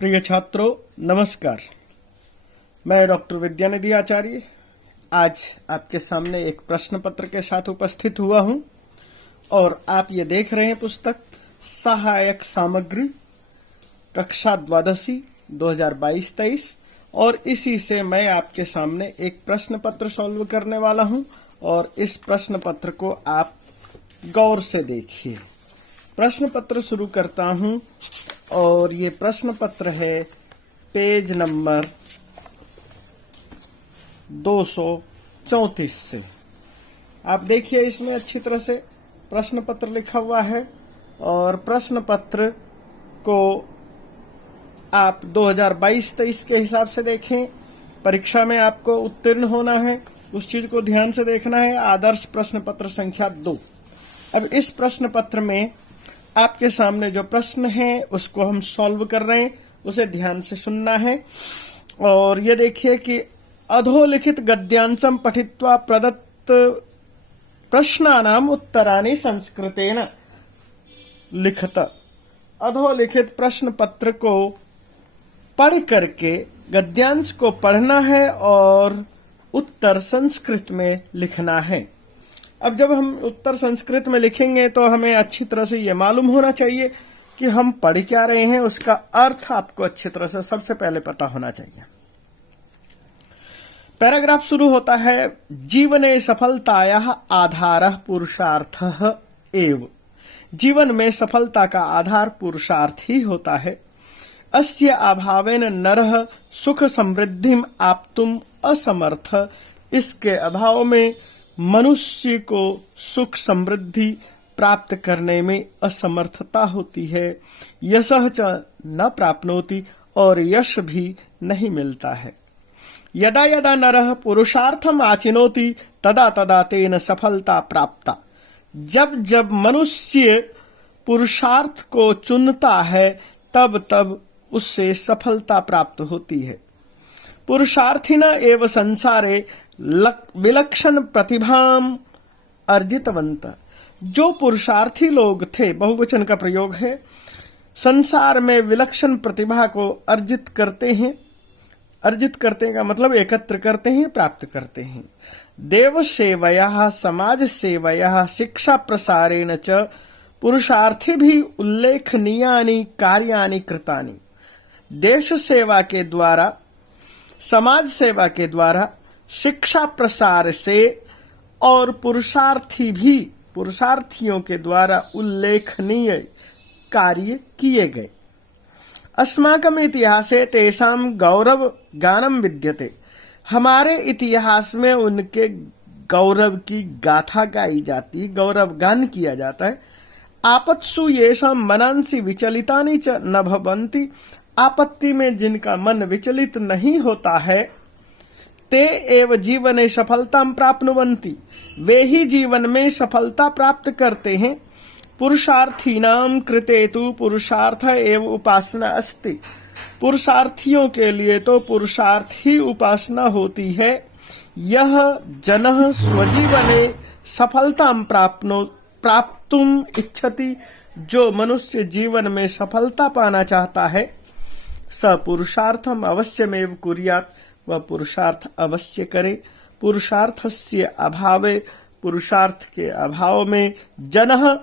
प्रिय छात्रों, नमस्कार। मैं डॉक्टर विद्यानिधि आचार्य आज आपके सामने एक प्रश्न पत्र के साथ उपस्थित हुआ हूं और आप ये देख रहे हैं पुस्तक सहायक सामग्री कक्षा द्वादशी 2022-23 और इसी से मैं आपके सामने एक प्रश्न पत्र सॉल्व करने वाला हूं और इस प्रश्न पत्र को आप गौर से देखिए। प्रश्न पत्र शुरू करता हूं और ये प्रश्न पत्र है पेज नंबर 234 से। आप देखिए, इसमें अच्छी तरह से प्रश्न पत्र लिखा हुआ है और प्रश्न पत्र को आप 2022-23 के हिसाब से देखें। परीक्षा में आपको उत्तीर्ण होना है, उस चीज को ध्यान से देखना है। आदर्श प्रश्न पत्र संख्या 2। अब इस प्रश्न पत्र में आपके सामने जो प्रश्न है उसको हम सॉल्व कर रहे हैं, उसे ध्यान से सुनना है। और ये देखिए कि अधोलिखित गद्यांशं पठित्वा प्रदत्त प्रश्नानाम उत्तराणि संस्कृतेन लिखत। अधोलिखित प्रश्न पत्र को पढ़ करके गद्यांश को पढ़ना है और उत्तर संस्कृत में लिखना है। अब जब हम उत्तर संस्कृत में लिखेंगे तो हमें अच्छी तरह से ये मालूम होना चाहिए कि हम पढ़ क्या रहे हैं, उसका अर्थ आपको अच्छी तरह से सबसे पहले पता होना चाहिए। पैराग्राफ शुरू होता है, जीवने सफलतायाः आधारः पुरुषार्थः एव। जीवन में सफलता का आधार पुरुषार्थ ही होता है। अस्य अभावेन नरः सुख समृद्धिम आप्तुम असमर्थ। इसके अभाव में मनुष्य को सुख समृद्धि प्राप्त करने में असमर्थता होती है। यशः च न प्राप्नोति, और यश भी नहीं मिलता है। यदा यदा नरः पुरुषार्थम आचिनोति तदा तदा तेन सफलता प्राप्ता। जब जब मनुष्य पुरुषार्थ को चुनता है तब तब उससे सफलता प्राप्त होती है। पुरुषार्थिना एव संसारे विलक्षण प्रतिभाम अर्जितवंत। जो पुरुषार्थी लोग थे, बहुवचन का प्रयोग है, संसार में विलक्षण प्रतिभा को अर्जित करते हैं। अर्जित करते का मतलब एकत्र करते हैं, प्राप्त करते हैं। देव सेवया समाज सेवया शिक्षा प्रसारेण च पुरुषार्थी भी उल्लेखनीयानि कार्याणि कृतानि। देश सेवा के द्वारा, समाज सेवा के द्वारा, शिक्षा प्रसार से और पुरुषार्थियों के द्वारा उल्लेखनीय कार्य किए गए। अस्माकम इतिहासे तेषां गौरव गानम विद्यते। हमारे इतिहास में उनके गौरव की गाथा गाई जाती, गौरव गान किया जाता है। आपत्सु येषां मनांसि विचलितानि च न भवन्ति। आपत्ति में जिनका मन विचलित नहीं होता है, ते एव जीवने सफलता प्राप्नुवन्ति। वे ही जीवन में सफलता प्राप्त करते हैं। पुरुषार्थीनां कृते तु पुरुषार्थ एव उपासना अस्ति। पुरुषार्थियों के लिए तो पुरुषार्थ ही उपासना होती है। यह जनः स्वजीवने सफलता प्राप्तुम इच्छति। जो मनुष्य जीवन में सफलता पाना चाहता है, स पुरुषार्थम अवश्यमेव कुर्यात्। वह पुरुषार्थ अवश्य करे। पुरुषार्थस्य अभावे, पुरुषार्थ के अभाव में जनः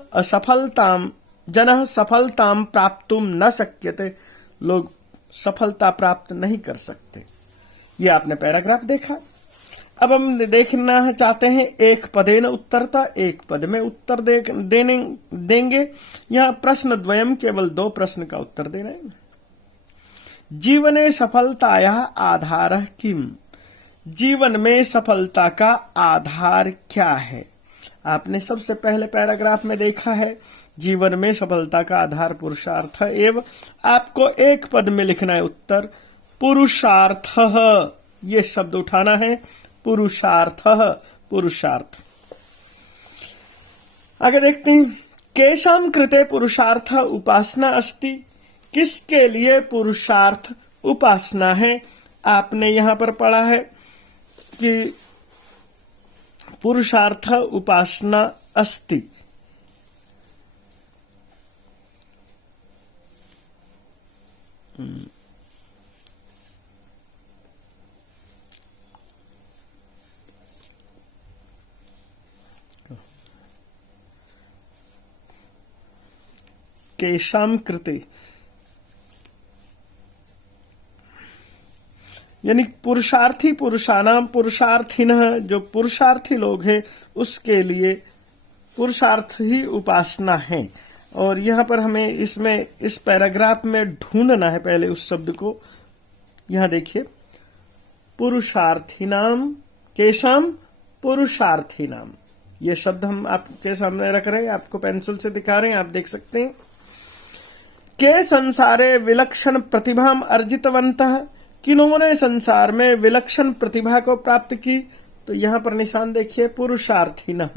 सफलताम प्राप्तुम न शक्यते। लोग सफलता प्राप्त नहीं कर सकते। ये आपने पैराग्राफ देखा। अब हम देखना चाहते हैं एक पदेन उत्तरता, एक पद में उत्तर देंगे। यहाँ प्रश्न द्वयम, केवल 2 प्रश्न का उत्तर देना है। जीवने सफलतायाः आधारः किम। जीवन में सफलता का आधार क्या है? आपने सबसे पहले पैराग्राफ में देखा है, जीवन में सफलता का आधार पुरुषार्थ एवं। आपको एक पद में लिखना है उत्तर पुरुषार्थः। ये शब्द उठाना है, पुरुषार्थः, पुरुषार्थ। आगे देखते हैं, केषां कृते पुरुषार्थ उपासना अस्ति। किसके लिए पुरुषार्थ उपासना है? आपने यहां पर पढ़ा है कि पुरुषार्थ उपासना अस्ति। केशाम कृते, यानी पुरुषार्थी पुरुषानाम पुरुषार्थिनः, जो पुरुषार्थी लोग हैं उसके लिए पुरुषार्थ ही उपासना है। और यहाँ पर हमें इसमें इस पैराग्राफ में ढूंढना है पहले उस शब्द को। यहाँ देखिए, पुरुषार्थिनाम केशाम पुरुषार्थिनाम, ये शब्द हम आपके सामने रख रहे हैं, आपको पेंसिल से दिखा रहे हैं, आप देख सकते हैं। के संसारे विलक्षण प्रतिभाम अर्जितवन्तः, किन्होंने संसार में विलक्षण प्रतिभा को प्राप्त की, तो यहाँ पर निशान देखिए, पुरुषार्थिनः,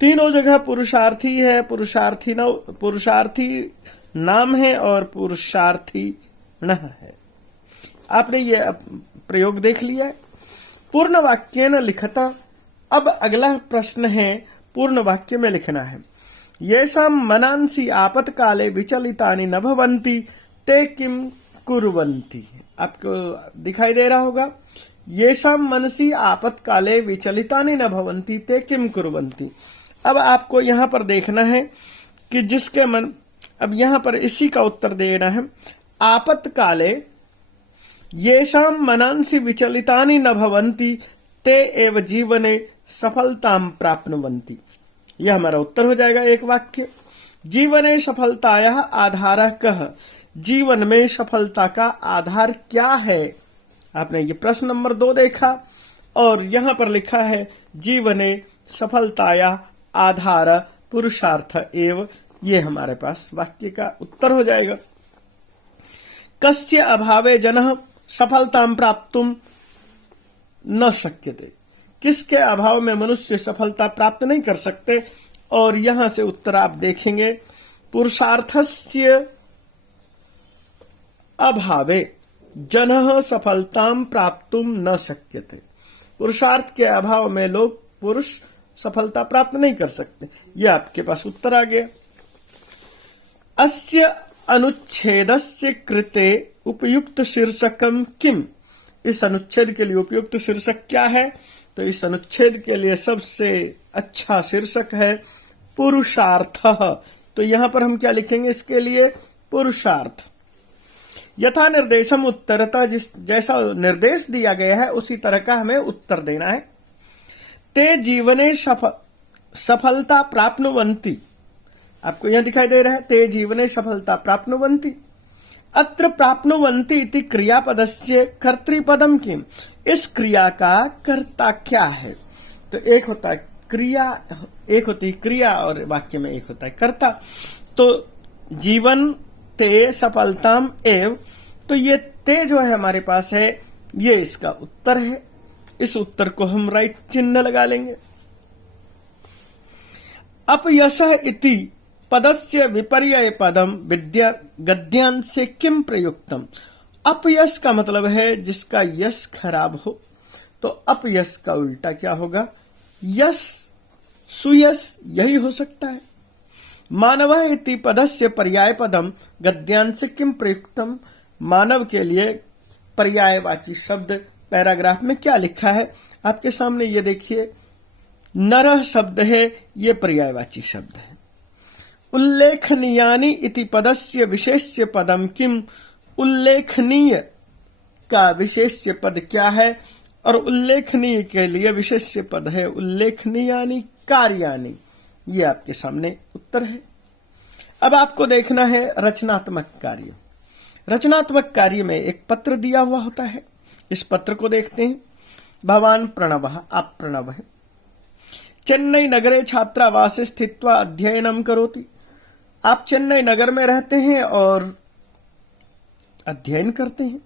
तीनों जगह पुरुषार्थी है, पुरुषार्थी नाम है और पुरुषार्थी नः है। आपने ये प्रयोग देख लिया है। पूर्ण वाक्य न लिखता, अब अगला प्रश्न है, पूर्ण वाक्य में लिखना है। येषां मनांसि आपत्काले विचलितानि न भवन्ति ते किम कुर्वन्ति। आपको दिखाई दे रहा होगा, येषां मनसि आपत्काले विचलितानि न भवन्ति ते किम कुर्वन्ति। अब आपको यहां पर देखना है कि जिसके मन, अब यहां पर इसी का उत्तर देना है। आपत्काले येषां मनांसि विचलितानि न भवन्ति ते एव जीवने सफलतां प्राप्नुवन्ति। यह हमारा उत्तर हो जाएगा एक वाक्य। जीवने सफलतायाः आधारः कः, जीवन में सफलता का आधार क्या है। आपने ये प्रश्न नंबर 2 देखा और यहां पर लिखा है जीवने सफलतायाः आधार पुरुषार्थ एव, ये हमारे पास वाक्य का उत्तर हो जाएगा। कस्य अभावे जनः सफलतां प्राप्तुम न शक्यते, किसके अभाव में मनुष्य सफलता प्राप्त नहीं कर सकते। और यहां से उत्तर आप देखेंगे, पुरुषार्थस्य अभावे जनः सफलतां प्राप्तुम न शक्यते, पुरुषार्थ के अभाव में लोग पुरुष सफलता प्राप्त नहीं कर सकते। यह आपके पास उत्तर आ गया। अस्य अनुच्छेदस्य कृते उपयुक्त शीर्षकम किम, इस अनुच्छेद के लिए उपयुक्त शीर्षक क्या है, तो इस अनुच्छेद के लिए सबसे अच्छा शीर्षक है पुरुषार्थः। तो यहां पर हम क्या लिखेंगे इसके लिए, पुरुषार्थ। यथा निर्देशम उत्तरतः, जैसा निर्देश दिया गया है उसी तरह का हमें उत्तर देना है। ते जीवने सफलता प्राप्नुवन्ति, आपको यहां दिखाई दे रहा है, ते जीवने सफलता प्राप्नुवन्ति। अत्र प्राप्नुवन्ति इति क्रियापदस्य कर्तृपदम किम, इस क्रिया का कर्ता क्या है। तो एक होता है क्रिया, एक होती है क्रिया और वाक्य में एक होता है कर्ता। तो जीवन ते सफलताम एव, तो ये ते जो है हमारे पास है, ये इसका उत्तर है। इस उत्तर को हम राइट चिन्ह लगा लेंगे। अपयशः इति पदस्य विपर्यय पदम विद्या गद्यांश से किम प्रयुक्तम। अपयश का मतलब है जिसका यश खराब हो, तो अपयश का उल्टा क्या होगा, यश, सुयश, यही हो सकता है। मानवः इति पदस्य पर्याय पदम गद्यांश से किम प्रयुक्तम, मानव के लिए पर्यायवाची शब्द पैराग्राफ में क्या लिखा है आपके सामने, ये देखिए, नरः शब्द है, ये पर्यायवाची शब्द है। उल्लेखनीयानि इति पदस्य विशेष्य पदम किम, उल्लेखनीय का विशेष्य पद क्या है, और उल्लेखनीय के लिए विशेष्य पद है उल्लेखनीयानि कार्याणि, ये आपके सामने उत्तर है। अब आपको देखना है रचनात्मक कार्य। रचनात्मक कार्य में एक पत्र दिया हुआ होता है, इस पत्र को देखते हैं। भवान प्रणवः, आप प्रणव है, चेन्नई नगरे छात्रावासे स्थित्वा अध्ययनम करोति, आप चेन्नई नगर में रहते हैं और अध्ययन करते हैं।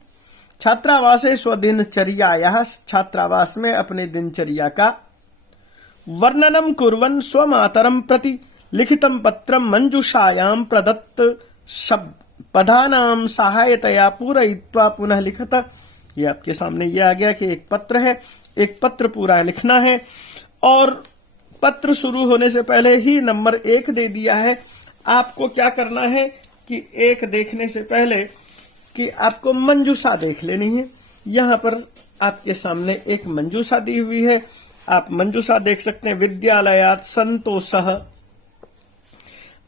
छात्रावासे स्वदिनचर्यायाः, छात्रावास में अपने दिनचर्या का वर्णनम कुर्वन् स्वमातरं प्रति लिखितं पत्रं मंजूषायां प्रदत्त पदानां सहायतया पूरयित्वा पुनः लिखत। ये आपके सामने ये आ गया कि एक पत्र है, एक पत्र पूरा लिखना है और पत्र शुरू होने से पहले ही नंबर 1 दे दिया है। आपको क्या करना है कि 1 देखने से पहले कि आपको मंजूषा देख लेनी है। यहां पर आपके सामने एक मंजूषा दी हुई है, आप मंजूषा देख सकते हैं। विद्यालयात् संतोषः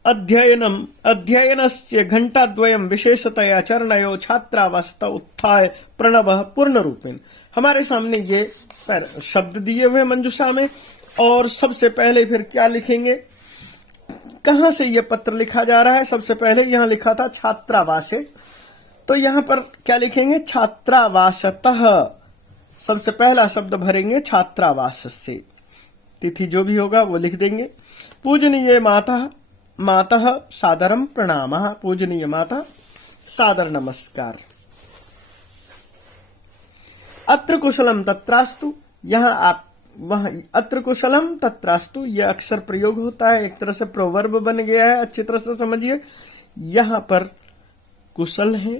अध्ययनम अध्ययनस्य घंटाद्वयम विशेषतया चरणयो छात्रावासत उत्थाय प्रणवः पूर्ण रूपेण। हमारे सामने ये शब्द दिए हुए मंजूषा में, और सबसे पहले फिर क्या लिखेंगे, कहां से ये पत्र लिखा जा रहा है। सबसे पहले यहां लिखा था छात्रावासे, तो यहां पर क्या लिखेंगे, छात्रावासतः। सबसे पहला शब्द भरेंगे छात्रावास से, तिथि जो भी होगा वो लिख देंगे। पूजनीय मातः सादरम प्रणामः। पूजनीय माता सादर नमस्कार। अत्र कुशलम तत्रास्तु, यहां आप वहां अत्र कुशलम तत्रास्तु यह अक्सर प्रयोग होता है, एक तरह से प्रोवर्ब बन गया है, अच्छी तरह से समझिए। यहां पर कुशल है,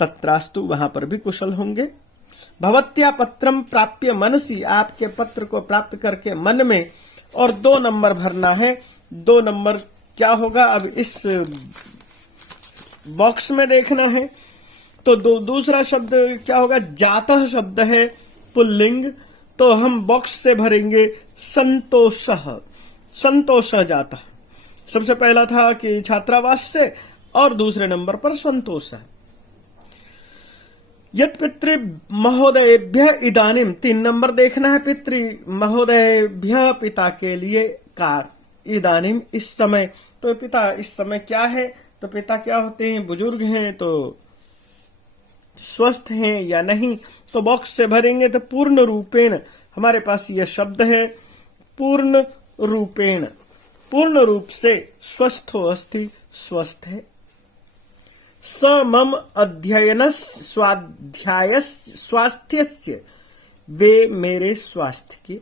तत्रास्तु वहां पर भी कुशल होंगे। भवत्या पत्रम प्राप्य मनसी, आपके पत्र को प्राप्त करके मन में, और 2 नंबर भरना है। 2 नंबर क्या होगा, अब इस बॉक्स में देखना है। तो दूसरा शब्द क्या होगा, जातः शब्द है पुल्लिंग, तो हम बॉक्स से भरेंगे संतोषः। संतोषः जातः। सबसे पहला था कि छात्रावास से, और दूसरे नंबर पर संतोषः। यत् पितृ महोदयेभ्य इदानीम, 3 नंबर देखना है, पितृ महोदयेभ्य पिता के लिए का, इदानीम इस समय, तो पिता इस समय क्या है, तो पिता क्या होते हैं, बुजुर्ग हैं, तो स्वस्थ हैं या नहीं, तो बॉक्स से भरेंगे। तो पूर्ण रूपेण, हमारे पास यह शब्द है पूर्ण रूपेण, पूर्ण रूप से स्वस्थो अस्ति, स्वस्थ है। स मम अध्ययन स्वास्थ्यस्य, वे मेरे स्वास्थ्य के,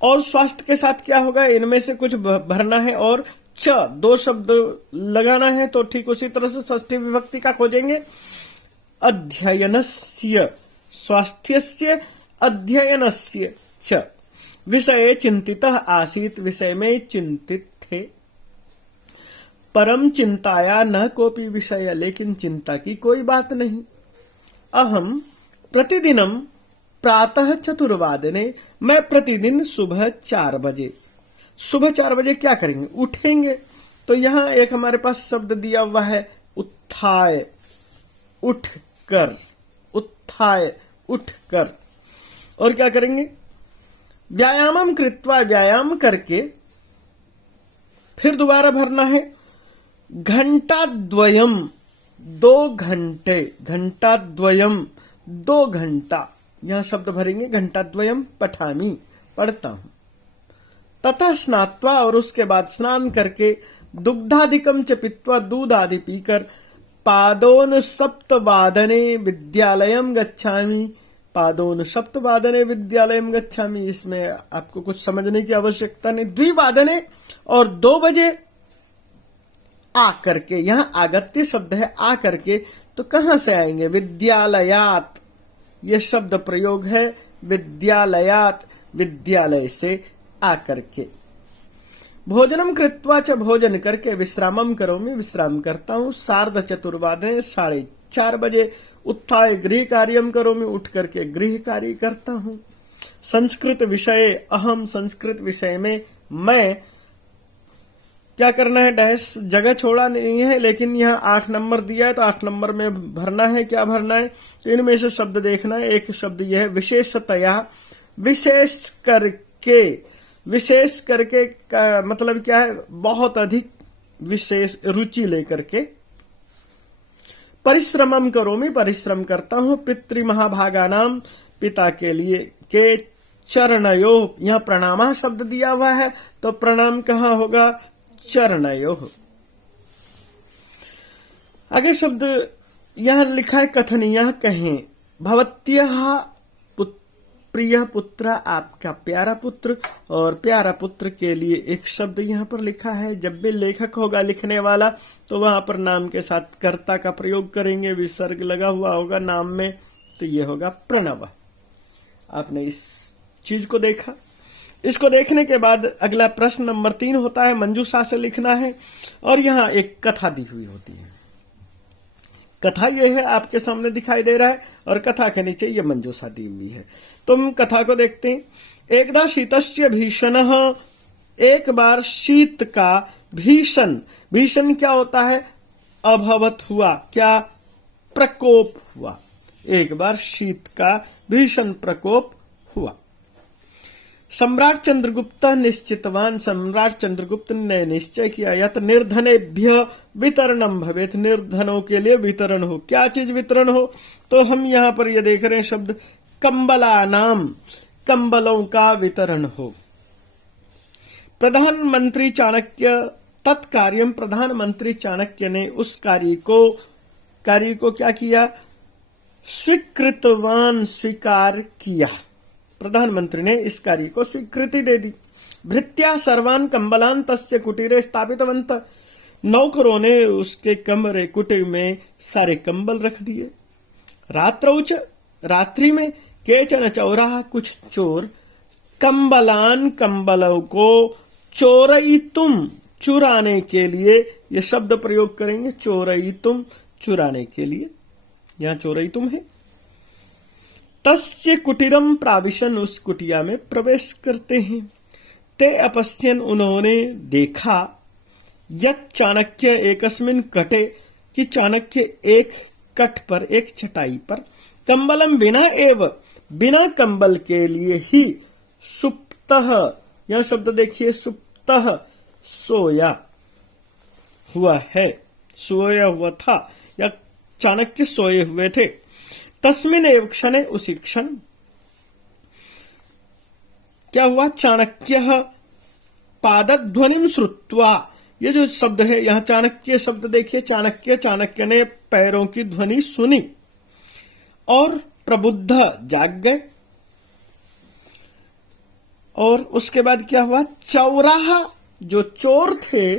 और स्वास्थ्य के साथ क्या होगा, इनमें से कुछ भरना है, और 2 शब्द लगाना है। तो ठीक उसी तरह से षष्ठी विभक्ति का खोजेंगे। अध्ययनस्य, स्वास्थ्यस्य, अध्ययनस्य च। विषये चिंतितः आसीत्, विषय में चिंतित थे। परम चिंताया न कोपि विषय, लेकिन चिंता की कोई बात नहीं। अहम प्रतिदिनम प्रातः 4 मैं प्रतिदिन सुबह 4 बजे, सुबह 4 बजे क्या करेंगे, उठेंगे। तो यहां एक हमारे पास शब्द दिया हुआ है उत्थाय, उठकर, उत्थाय उठकर। और क्या करेंगे, व्यायामम कृत्वा, व्यायाम करके। फिर दोबारा भरना है घंटाद्वयम, 2 घंटे, घंटाद्वयम 2 घंटा, यहां शब्द भरेंगे घंटाद्वयम पठामि, पढ़ता हूं। तथा स्नात्वा, और उसके बाद स्नान करके, दुग्धाधिकम च पीत्वा, दूध आदि पीकर, पादोन सप्तवादने विद्यालयम गच्छामि, पादोन सप्तवादने विद्यालयम गच्छामि। इसमें आपको कुछ समझने की आवश्यकता नहीं। 2 और 2 बजे आ करके, यहां आगत्य शब्द है आ करके, तो कहां से आएंगे, विद्यालयात, ये शब्द प्रयोग है विद्यालयात, विद्यालय से आकर के। भोजनम कृत्वा च, भोजन करके, विश्रामम करोमि, विश्राम करता हूं। 4:30 4:30 बजे, उत्थाय गृह कार्यम करोमि, उठ करके गृह कार्य करता हूं। संस्कृत विषय अहम, संस्कृत विषय में मैं, क्या करना है, डैश जगह छोड़ा नहीं है, लेकिन यहाँ 8 नंबर दिया है, तो 8 नंबर में भरना है। क्या भरना है, तो इनमें से शब्द देखना है। एक शब्द यह है विशेषतया, विशेष करके, विशेष करके का मतलब क्या है, बहुत अधिक, विशेष रुचि लेकर के। परिश्रमम करोमि, परिश्रम करता हूं। पितृ महाभागा नाम, पिता के लिए के चरणयो, यहां प्रणाम शब्द दिया हुआ है, तो प्रणाम कहां होगा, चरणयो। आगे शब्द यहां लिखा है कथनीय, कहें। भवत्यः प्रिय पुत्र, आपका प्यारा पुत्र, और प्यारा पुत्र के लिए एक शब्द यहां पर लिखा है। जब भी लेखक होगा, लिखने वाला, तो वहां पर नाम के साथ कर्ता का प्रयोग करेंगे, विसर्ग लगा हुआ होगा नाम में, तो ये होगा प्रणव। आपने इस चीज को देखा। इसको देखने के बाद अगला प्रश्न नंबर 3 होता है, मंजूषा से लिखना है, और यहां एक कथा दी हुई होती है। कथा ये है, आपके सामने दिखाई दे रहा है, और कथा के नीचे ये मंजूषा दी हुई है। तुम कथा को देखते हैं। एकदा शीतस्य भीषणः, एक बार शीत का भीषण, भीषण क्या होता है? अभवत हुआ, क्या? प्रकोप हुआ। एक बार शीत का भीषण प्रकोप हुआ। सम्राट चंद्रगुप्त निश्चितवान, सम्राट चंद्रगुप्त ने निश्चय किया, यत निर्धनेभ्य वितरणम भवेत, निर्धनों के लिए वितरण हो। क्या चीज वितरण हो? तो हम यहाँ पर ये देख रहे हैं शब्द कंबला नाम, कंबलों का वितरण हो। प्रधानमंत्री चाणक्य तत्कार्यम, प्रधानमंत्री चाणक्य ने उस कार्य को क्या किया? स्वीकृतवान, स्वीकार किया। प्रधानमंत्री ने इस कार्य को स्वीकृति दे दी। भृत्या सर्वान कंबलान तस्य कुटीरे स्थापितवंत, नौकरों ने उसके कमरे कुटीर में सारे कंबल रख दिए। रात्रौच, रात्रि में, केचन चौराहा, कुछ चोर, कंबलान, कंबलों को, चोरयितुम, चुराने के लिए, ये शब्द प्रयोग करेंगे, चोरयितुम, चुराने के लिए, यहां चोरयितुम है। तस्य कुटीरम प्राविशन, उस कुटिया में प्रवेश करते हैं। ते अपश्यन, उन्होंने देखा, यत चाणक्य एकस्मिन कटे, कि चाणक्य एक कट पर, एक चटाई पर, कंबलम बिना एव, बिना कंबल के लिए ही, सुप्तः, यह शब्द देखिए, सुप्तः, सोया हुआ है, सोया हुआ था, या चाणक्य सोए हुए थे। तस्मिन एव क्षणे, उसी क्षण क्या हुआ? चाणक्य पादध्वनिम श्रुत्वा, ये जो शब्द है यहां चाणक्य शब्द देखिए, चाणक्य, चाणक्य ने पैरों की ध्वनि सुनी और प्रबुद्ध, जाग गए। और उसके बाद क्या हुआ? चौराहा, जो चोर थे,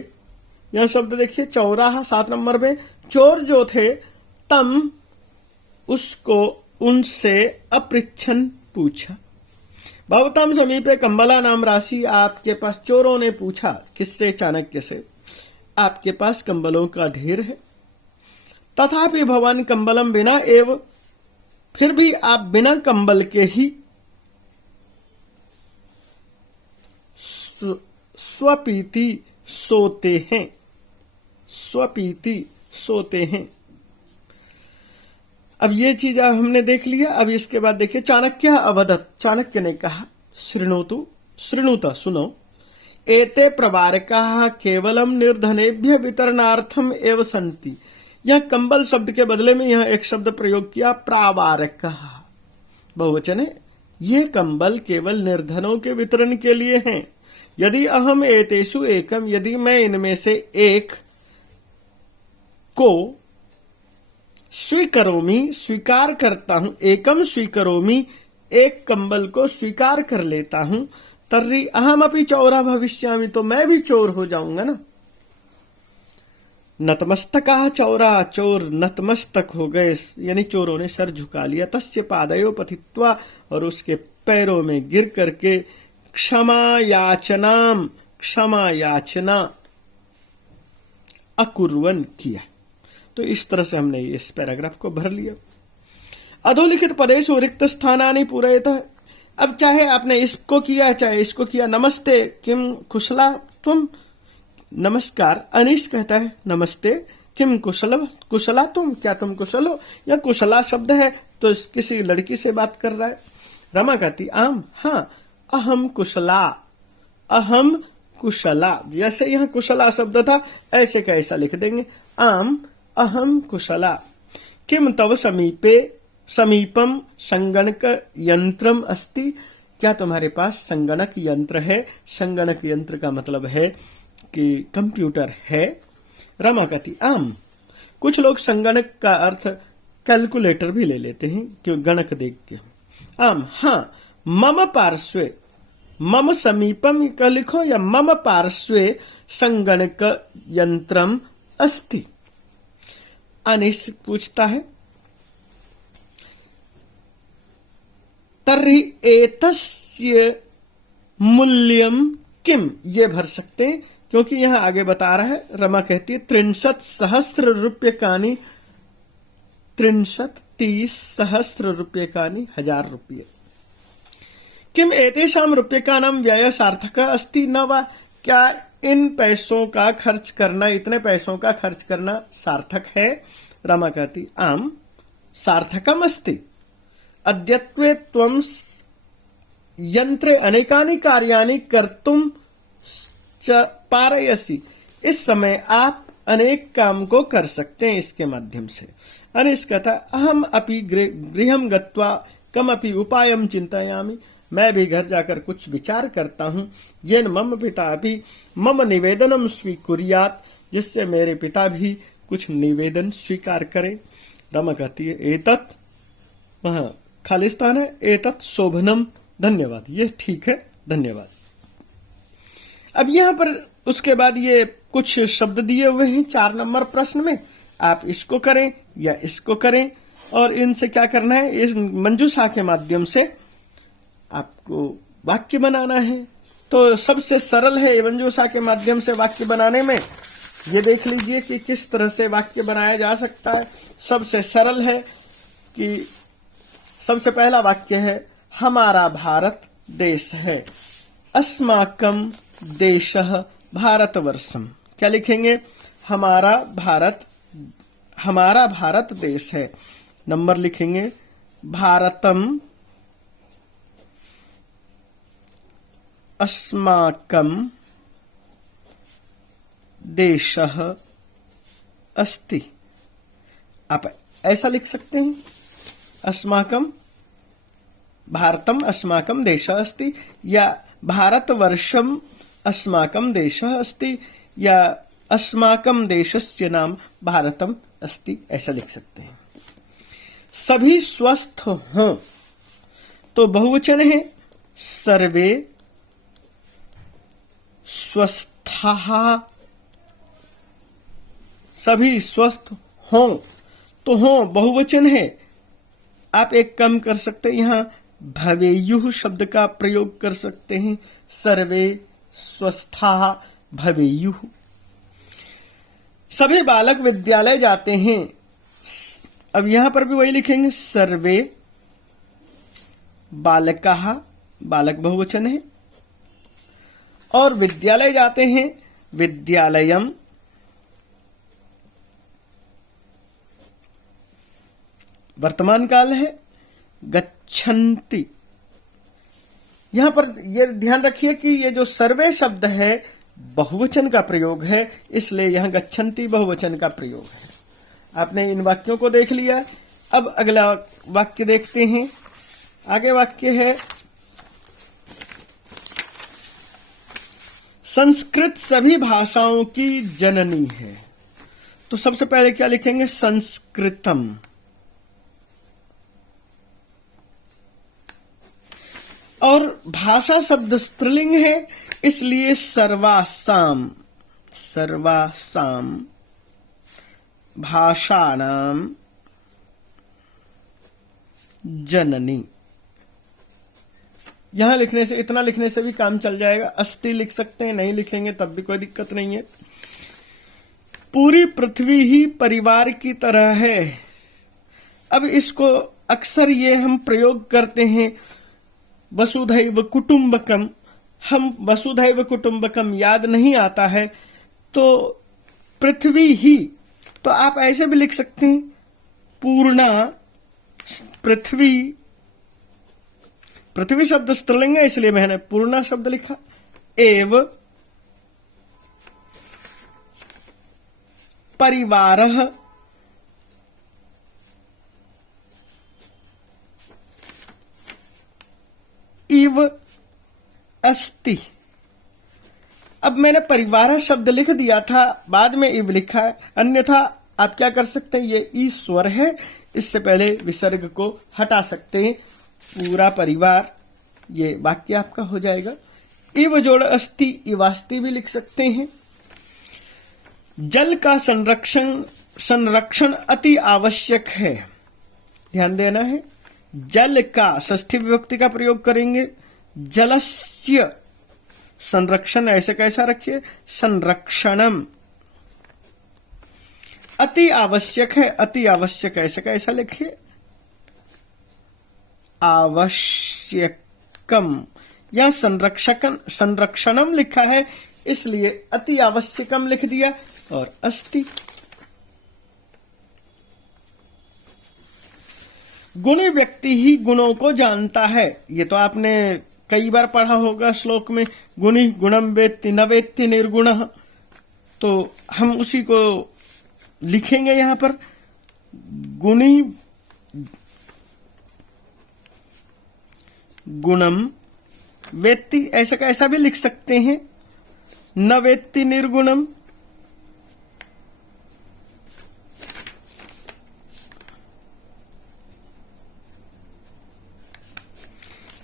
यह शब्द देखिए, चौराहा 7 नंबर में, चोर जो थे, तम, उसको, उनसे, अपृच्छन, पूछा। भवताम समीपे कंबला नाम राशि, आपके पास, चोरों ने पूछा, किससे? चाणक्य से, आपके पास कंबलों का ढेर है। तथापि भवान कंबलम बिना एव, फिर भी आप बिना कंबल के ही स्वपीति सोते हैं, स्वपीति सोते हैं। अब ये चीज हमने देख लिया। अब इसके बाद देखिए, चाणक्य अवदत्, चाणक्य ने कहा, शृणोतु, शृणुत, सुनो, एते प्रवारकाः केवलम निर्धनेभ्य वितरणार्थम एव सन्ति। यह कंबल शब्द के बदले में यह एक शब्द प्रयोग किया, प्रावारकाः, बहुवचन है। ये कंबल केवल निर्धनों के वितरण के लिए हैं। यदि अहम एतेषु एकम, यदि मैं इनमें से एक को स्वीकरोमि, स्वीकार करता हूं, एकम स्वीकरोमि, एक कंबल को स्वीकार कर लेता हूं, तर्हि अहम अपि चौरा भविष्यामि, तो मैं भी चोर हो जाऊंगा ना। नतमस्तका चौरा, चोर नतमस्तक हो गए, यानी चोरों ने सर झुका लिया। तस्य पादयो पतित्वा, और उसके पैरों में गिर करके, क्षमा याचनाम, क्षमा याचना अकुर्वन, किया। तो इस तरह से हमने इस पैराग्राफ को भर लिया। अधोलिखित पदेषु रिक्त स्थानानि पूरयतः, अब चाहे आपने इसको किया चाहे इसको किया। नमस्ते किम कुशला तुम, नमस्कार। अनीश कहता है नमस्ते, किम कुशला तुम, क्या तुम कुशल हो? या कुशला शब्द है तो किसी लड़की से बात कर रहा है। रमा कहती आम, हाँ, अहम कुशला, अहम कुशला। जैसे यहाँ कुशला शब्द था ऐसे का ऐसा लिख देंगे, आम अहम कुशला। किम तव समीपे, समीपम संगणक यंत्रम अस्ति, क्या तुम्हारे पास संगणक यंत्र है? संगणक यंत्र का मतलब है कि कंप्यूटर है। रमा कहती आम। कुछ लोग संगणक का अर्थ कैलकुलेटर भी ले लेते हैं, क्यों? गणक देख के। आम, हाँ। मम पार्श्वे, मम समीपम का लिखो, या मम पार्श्वे संगणक यंत्रम अस्ति। अनिश पूछता है, तर्हि एतस्य मूल्यम किम, ये भर सकते हैं क्योंकि यहां आगे बता रहा है। रमा कहती है 63,000 रूप्यकानि, 30,000 रूप्यकानि, 1000 रुपये। किम एतेषां रूप्यकानां व्यय सार्थक अस्ति न वा, क्या इन पैसों का खर्च करना, इतने पैसों का खर्च करना सार्थक है? रमा कहती आम सार्थकम अस्ति। अद्यत्वे त्वं यंत्रे अनेकानि कार्याणि कर्तुम च पारयसि। इस समय आप अनेक काम को कर सकते हैं इसके माध्यम से। अनिस कहता अहम अपि गृहम गत्वा कमपि उपायम चिंतयामि। मैं भी घर जाकर कुछ विचार करता हूँ। येन मम पिता भी मम निवेदनम स्वीकुर्यात्, जिससे मेरे पिता भी कुछ निवेदन स्वीकार करें। रमा कहती है एतत्, वहां खालिस्तान है, एतत् शोभनम, धन्यवाद, ये ठीक है, धन्यवाद। अब यहाँ पर उसके बाद ये कुछ शब्द दिए हुए हैं 4 नंबर प्रश्न में, आप इसको करें या इसको करें, और इनसे क्या करना है, इस मंजूषा के माध्यम से आपको वाक्य बनाना है। तो सबसे सरल है मंजूषा के माध्यम से वाक्य बनाने में। ये देख लीजिए कि किस तरह से वाक्य बनाया जा सकता है। सबसे सरल है कि सबसे पहला वाक्य है हमारा भारत देश है। अस्माकम देशः भारतवर्षम। क्या लिखेंगे? हमारा भारत देश है। नंबर लिखेंगे भारतम अस्माकम देशः अस्ति। आप ऐसा लिख सकते हैं, अस्माकम भारतम अस्माकम देशः अस्ति, या भारतवर्षम अस्माकं देशः अस्ति, या अस्माकं देशस्य नाम भारतम अस्ति, ऐसा लिख सकते हैं। सभी स्वस्थ हों तो बहुवचन है सर्वे स्वस्थाः। सभी स्वस्थ हों तो हों बहुवचन है। आप एक काम कर सकते हैं, यहां भवेयुः शब्द का प्रयोग कर सकते हैं, सर्वे स्वस्थाः भवेयुः। सभी बालक विद्यालय जाते हैं। अब यहां पर भी वही लिखेंगे, सर्वे बालकाः, बालक बहुवचन है, और विद्यालय जाते हैं, विद्यालयम। वर्तमान काल है, गच्छन्ति। यहां पर यह ध्यान रखिए कि ये जो सर्वे शब्द है बहुवचन का प्रयोग है, इसलिए यहां गच्छन्ति बहुवचन का प्रयोग है। आपने इन वाक्यों को देख लिया। अब अगला वाक्य देखते हैं। आगे वाक्य है संस्कृत सभी भाषाओं की जननी है। तो सबसे पहले क्या लिखेंगे? संस्कृतम। और भाषा शब्द स्त्रीलिंग है, इसलिए सर्वासाम, सर्वासाम भाषाणाम जननी। यहां लिखने से, इतना लिखने से भी काम चल जाएगा। अस्ति लिख सकते हैं, नहीं लिखेंगे तब भी कोई दिक्कत नहीं है। पूरी पृथ्वी ही परिवार की तरह है। अब इसको अक्सर ये हम प्रयोग करते हैं, वसुधैव कुटुंबकम। हम वसुधैव कुटुंबकम याद नहीं आता है तो पृथ्वी ही, तो आप ऐसे भी लिख सकते हैं, पूर्णा पृथ्वी। पृथ्वी शब्द स्त्रीलिंग है, इसलिए मैंने पूर्णा शब्द लिखा। एव परिवारः इव अस्ति। अब मैंने परिवार शब्द लिख दिया था, बाद में इव लिखा है। अन्यथा आप क्या कर सकते हैं, ये ईश्वर है, इससे पहले विसर्ग को हटा सकते हैं। पूरा परिवार, ये वाक्य आपका हो जाएगा। इव जोड़ अस्ति, इवास्ति भी लिख सकते हैं। जल का संरक्षण अति आवश्यक है। ध्यान देना है, जल का षष्ठी विभक्ति का प्रयोग करेंगे। जलस्य संरक्षण ऐसे कैसा रखिए, संरक्षणम। अति आवश्यक है, अति आवश्यक ऐसे कैसा लिखिए, आवश्यकम। यहां संरक्षणम लिखा है, इसलिए अति आवश्यकम लिख दिया और अस्ति। गुणी व्यक्ति ही गुणों को जानता है। ये तो आपने कई बार पढ़ा होगा श्लोक में, गुणी गुणम वेत्ति न वेत्ति निर्गुणः। तो हम उसी को लिखेंगे यहां पर, गुणी गुणम वेत्ति, ऐसा का ऐसा भी लिख सकते हैं, न वेत्ति निर्गुणम।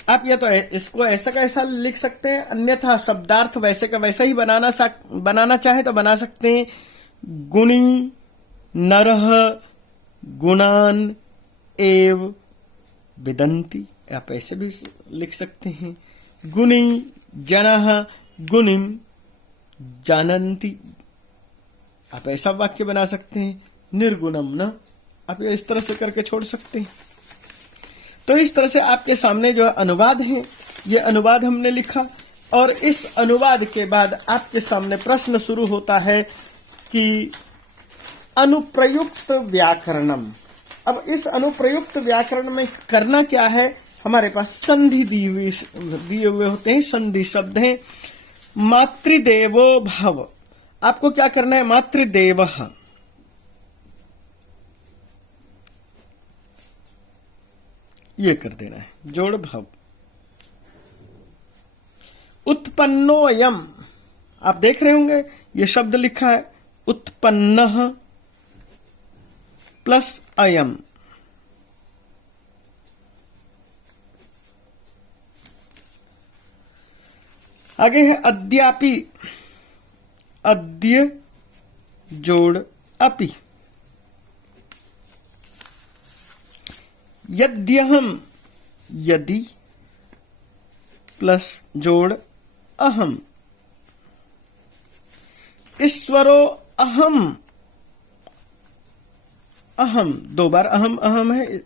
आप ये तो इसको ऐसा का ऐसा लिख सकते हैं, अन्यथा शब्दार्थ वैसे का वैसा ही बनाना चाहे तो बना सकते हैं। गुणी नरः गुणान एव विदन्ति, आप ऐसे भी लिख सकते हैं। गुणी जनः गुणिम जानन्ति, आप ऐसा वाक्य बना सकते हैं। निर्गुणम न, आप ये इस तरह से करके छोड़ सकते हैं। तो इस तरह से आपके सामने जो अनुवाद है, ये अनुवाद हमने लिखा, और इस अनुवाद के बाद आपके सामने प्रश्न शुरू होता है कि अनुप्रयुक्त व्याकरणम। अब इस अनुप्रयुक्त व्याकरण में करना क्या है, हमारे पास संधि दिए हुए होते हैं, संधि शब्द हैं। मातृदेवो भव, आपको क्या करना है, मातृदेवः, ये कर देना है, जोड़ भव। उत्पन्नोऽयम्, आप देख रहे होंगे ये शब्द लिखा है, उत्पन्नः प्लस अयम्। आगे है अद्यापि, अद्य जोड़ अपि। यद्यहम, यदि प्लस जोड़ अहम। ईश्वरो अहम, अहम, दो बार अहम अहम है,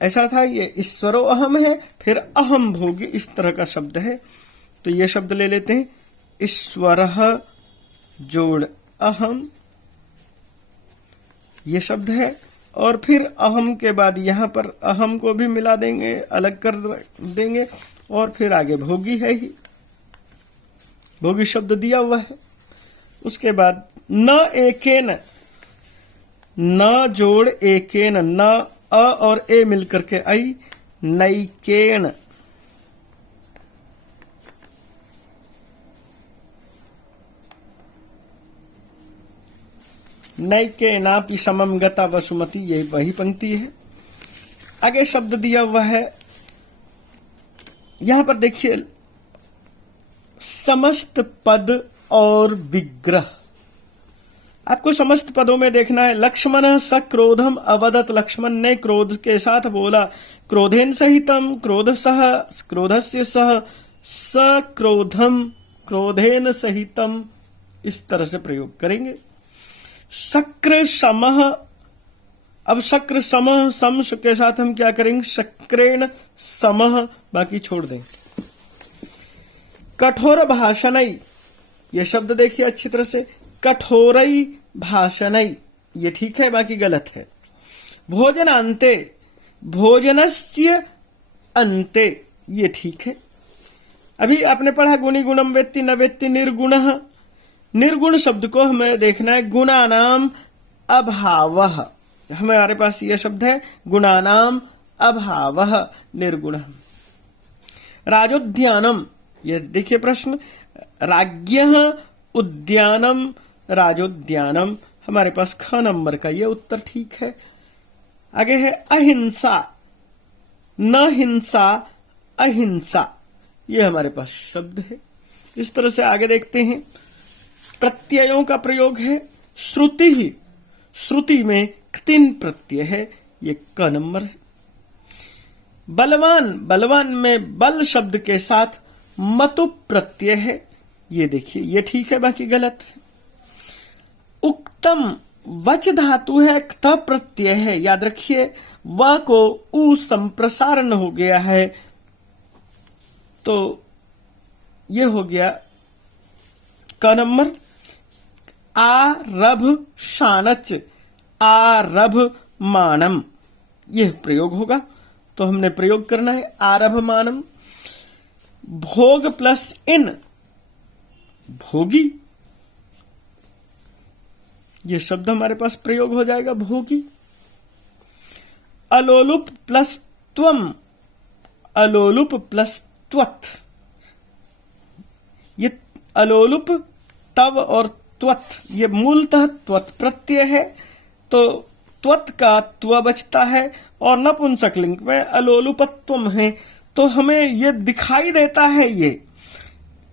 ऐसा था, ये ईश्वरो अहम है, फिर अहम भोगी, इस तरह का शब्द है। तो ये शब्द ले लेते हैं, ईश्वरः जोड़ अहम, ये शब्द है। और फिर अहम के बाद यहां पर अहम को भी मिला देंगे, अलग कर देंगे, और फिर आगे भोगी है ही, भोगी शब्द दिया हुआ है। उसके बाद न एकेन, न जोड़ एकेन, न अ और ए मिलकर के आई, नैकेन। नैके नापि समम गता वसुमती, ये वही पंक्ति है। आगे शब्द दिया हुआ है, यहां पर देखिए, समस्त पद और विग्रह। आपको समस्त पदों में देखना है। लक्ष्मण सक्रोधम अवदत, लक्ष्मण ने क्रोध के साथ बोला। क्रोधेन सहितम, क्रोधस्य सह, सक्रोधम क्रोधेन सहितम, इस तरह से प्रयोग करेंगे। शक्र समः, अब शक्र समः, सम के साथ हम क्या करेंगे, शक्रेण समः, बाकी छोड़ दें। कठोर भाषणई, ये शब्द देखिए अच्छी तरह से, कठोरई भाषणई, ये ठीक है, बाकी गलत है। भोजनान्ते, भोजनस्य अन्ते, ये ठीक है। अभी आपने पढ़ा गुणी गुणम वेत्ति न वेत्ति निर्गुणः, निर्गुण शब्द को हमें देखना है, गुणानाम अभावः, हमारे पास यह शब्द है, गुणानाम अभावः निर्गुणः। राजोद्यानम, ये देखिए प्रश्न, राज्ञः उद्यानम राजोद्यानम, हमारे पास ख नंबर का ये उत्तर ठीक है। आगे है अहिंसा, न हिंसा अहिंसा, ये हमारे पास शब्द है। इस तरह से आगे देखते हैं। प्रत्ययों का प्रयोग है, श्रुति ही, श्रुति में 3 प्रत्यय है, ये क नंबर है। बलवान, बलवान में बल शब्द के साथ मतु प्रत्यय है, ये देखिए, ये ठीक है, बाकी गलत है। उक्तम, वच धातु है, क्त प्रत्यय है, याद रखिए, व को उ संप्रसारण हो गया है, तो ये हो गया क नंबर आरभ शानच आरभ मानम, यह प्रयोग होगा। तो हमने प्रयोग करना है आरभ मानम। भोग प्लस इन भोगी, ये शब्द हमारे पास प्रयोग हो जाएगा भोगी। अलोलुप प्लस त्वम अलोलुप प्लस त्वत्, ये अलोलुप तव और त्वत् ये मूलतः त्वत् प्रत्यय है, तो त्वत् का त्व बचता है और नपुंसकलिंग में अलोलुपत्वम है। तो हमें ये दिखाई देता है, ये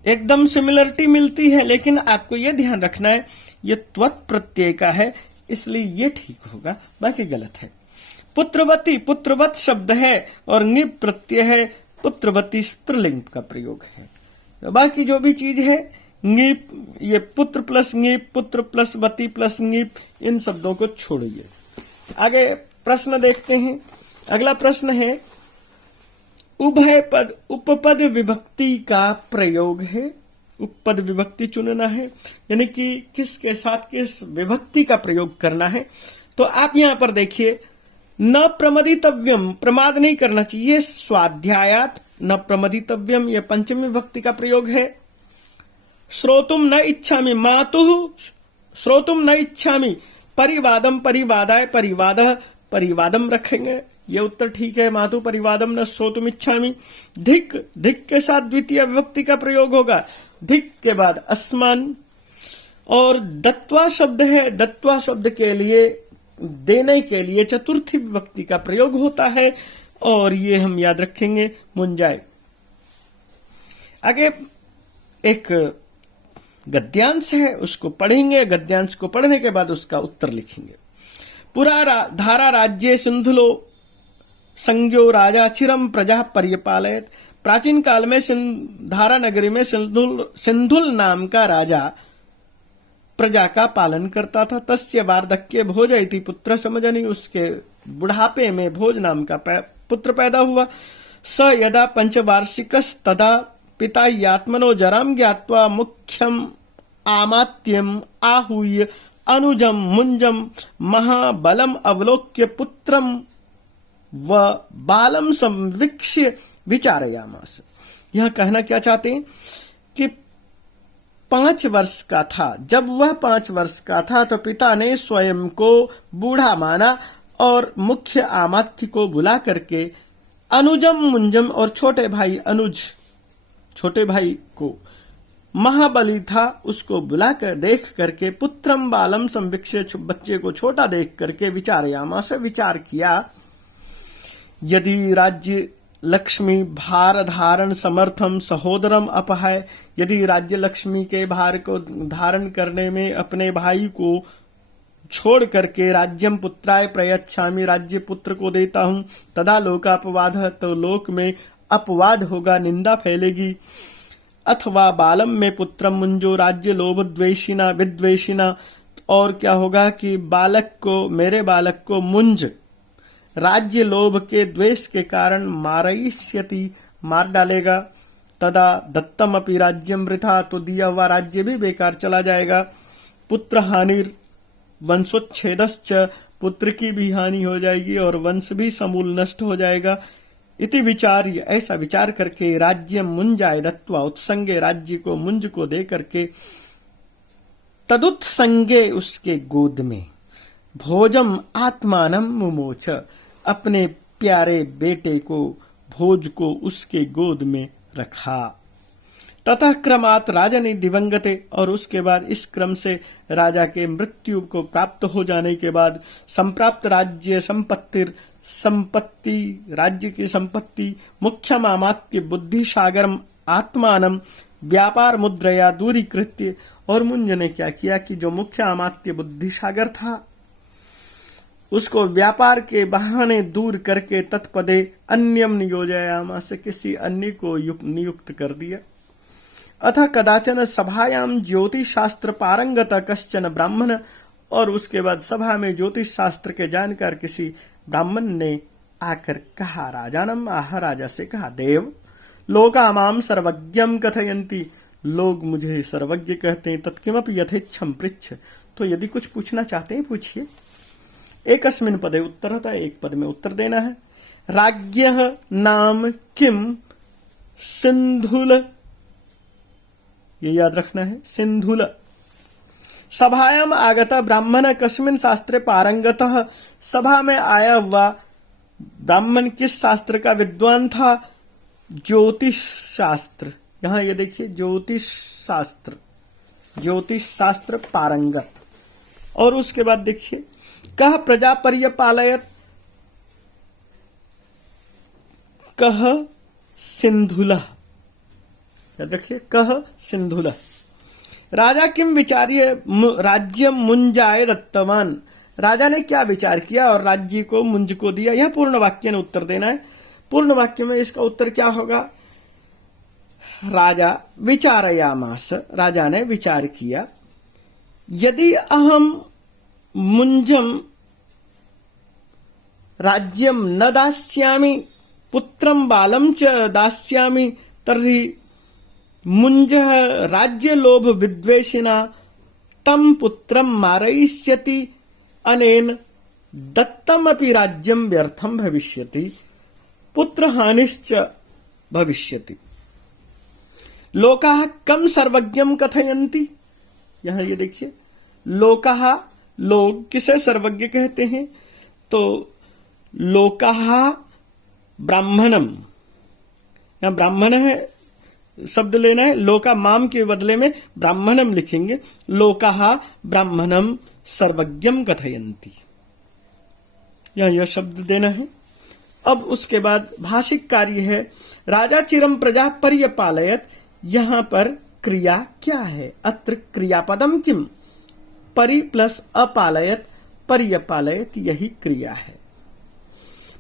एकदम सिमिलरिटी मिलती है, लेकिन आपको ये ध्यान रखना है ये त्वत् प्रत्यय का है, इसलिए ये ठीक होगा, बाकी गलत है। पुत्रवती पुत्रवत शब्द है और निप प्रत्यय है, पुत्रवती स्त्रीलिंग का प्रयोग है। तो बाकी जो भी चीज है नीप, ये पुत्र प्लस नीप, पुत्र प्लस वती प्लस नीप, इन शब्दों को छोड़िए। आगे प्रश्न देखते हैं। अगला प्रश्न है उभय पद उपपद विभक्ति का प्रयोग है। उपपद विभक्ति चुनना है, यानी कि किसके साथ किस विभक्ति का प्रयोग करना है। तो आप यहां पर देखिए, न प्रमदितव्यम, प्रमाद नहीं करना चाहिए, स्वाध्यायात न प्रमदितव्यम, यह पंचमी विभक्ति का प्रयोग है। श्रोतुम न इच्छामि मातुः श्रोतुम न इच्छामि, परिवादम परिवादाय परिवादः परिवादम रखेंगे, ये उत्तर ठीक है। मातु परिवादम न श्रोतुम इच्छामि। धिक, धिक के साथ द्वितीय विभक्ति का प्रयोग होगा, धिक के बाद अस्मान। और दत्वा शब्द है, दत्वा शब्द के लिए देने के लिए चतुर्थी विभक्ति का प्रयोग होता है, और ये हम याद रखेंगे मुंजाए। आगे एक गद्यांश है, उसको पढ़ेंगे, गद्यांश को पढ़ने के बाद उसका उत्तर लिखेंगे। पुरा धारा राज्ये सिंधुलो संज्ञो राजा चिरम प्रजा पर्यपालयत। प्राचीन काल में धारा नगरी में सिंधुल नाम का राजा प्रजा का पालन करता था। तस्य वार्धक्ये भोज इति पुत्र समजनी, उसके बुढ़ापे में भोज नाम का पुत्र पैदा हुआ। स यदा पंचवार्षिकस तदा पिता यात्मनो जराम ज्ञात्वा मुख्यम आमात्यम आहूय अनुजम मुंजम महाबलम अवलोक्य पुत्रम व बालम संवीक्ष्य विचारयामास। यह कहना क्या चाहते हैं कि 5 वर्ष का था, जब वह 5 वर्ष का था तो पिता ने स्वयं को बूढ़ा माना और मुख्य आमात्य को बुला करके अनुजम मुंजम और छोटे भाई अनुज, छोटे भाई को महाबली था उसको बुलाकर देख करके पुत्रम बालम संवीक्ष्य, बच्चे को छोटा देख करके विचारयामा से विचार किया। यदि राज्य लक्ष्मी भार धारण समर्थम सहोदरम अपहाय, यदि राज्य लक्ष्मी के भार को धारण करने में अपने भाई को छोड़ करके राज्यम पुत्राय प्रयच्छामि, राज्य पुत्र को देता हूं, तदा लोकापवाद, तो लोक में अपवाद होगा, निंदा फैलेगी। अथवा बालम में पुत्रम मुंजो, राज्य लोभ द्वेषिना विद्वेषिना, और क्या होगा कि बालक को, मेरे बालक को मुंज राज्य लोभ के द्वेष के कारण मारयिष्यति, मार डालेगा। तदा दत्तम अपि राज्यम वृथा, तो दिया हुआ राज्य भी बेकार चला जाएगा। पुत्र हानिर वंशोच्छेदश्च, पुत्र की भी हानि हो जाएगी और वंश भी समूल नष्ट हो जाएगा। इति विचार्य, ऐसा विचार करके राज्य मुंजाय दत्वा, उत्संगे राज्य को मुंज को दे करके, तदुत्संगे उसके गोद में, भोजम आत्मानम मुमोच, अपने प्यारे बेटे को भोज को उसके गोद में रखा। ततः क्रमात् राजनी दिवंगते, और उसके बाद इस क्रम से राजा के मृत्यु को प्राप्त हो जाने के बाद संप्राप्त राज्य संपत्ति राज्य की संपत्ति मुख्य मामात्य बुद्धि सागरम आत्मानम व्यापार मुद्रया दूरीकृत्य, और मुंज ने क्या किया कि जो मुख्य अमात्य बुद्धि सागर था उसको व्यापार के बहाने दूर करके तत्पदे अन्यम नियोजयामा, से किसी अन्य को नियुक्त कर दिया। अथ कदाचन सभायाम ज्योतिष शास्त्र पारंगत कश्चन ब्राह्मण, और उसके बाद सभा में ज्योतिष शास्त्र के जानकार किसी ब्राह्मण ने आकर कहा, राजानम आह, राजा से कहा, देव लोका माम सर्वज्ञम कथयन्ति, लोग मुझे सर्वज्ञ कहते हैं। तत्किमपि यथेच्छम पृच्छ। तो यदि कुछ पूछना चाहते हैं पूछिए। एकस्मिन् पदे उत्तरतः, एक पद में उत्तर देना है। राज्ञः नाम किम सिंधुल, ये याद रखना है, सिंधुल। सभायाम आगता ब्राह्मण कस्मिन् शास्त्रे पारंगतः। सभा में आया हुआ ब्राह्मण किस शास्त्र का विद्वान था? ज्योतिष शास्त्र। यहां ये देखिए, ज्योतिष शास्त्र, ज्योतिष शास्त्र पारंगत। और उसके बाद देखिए, कह प्रजा पर्यपालयत, कह सिंधुलः, याद रखिए, कह सिंधुलः। राजा किम विचार्य राज्य मुंजाए दत्तवान। राजा ने क्या विचार किया और राज्य को मुंज को दिया? यह पूर्ण वाक्य ने उत्तर देना है। पूर्ण वाक्य में इसका उत्तर क्या होगा? राजा विचारयामास, राजा ने विचार किया, यदि अहम मुंजम राज्यम न दास्यामि पुत्रम बालम च दास्यामि तर्हि मुंजः राज्य लोभ विद्वेषिणा तम पुत्रम मारयिष्यति अनेन दत्तमपि राज्यम व्यर्थम भविष्यति पुत्र हानिश्च भविष्यति। लोकाः कम सर्वज्ञम कथयन्ति। यहां ये देखिए, लोकाः, लोग किसे सर्वज्ञ कहते हैं? तो लोकाः ब्राह्मणम, यहां ब्राह्मण है शब्द लेना है। लोका माम के बदले में ब्राह्मणम लिखेंगे। लोकाः ब्राह्मणम सर्वज्ञम कथयन्ति, यहां यह शब्द देना है। अब उसके बाद भाषिक कार्य है, राजा चिरम प्रजा पर्यपालयत। यहां पर क्रिया क्या है? अत्र क्रियापदम किम? परि प्लस अपालयत पर्यपालयत, यही क्रिया है।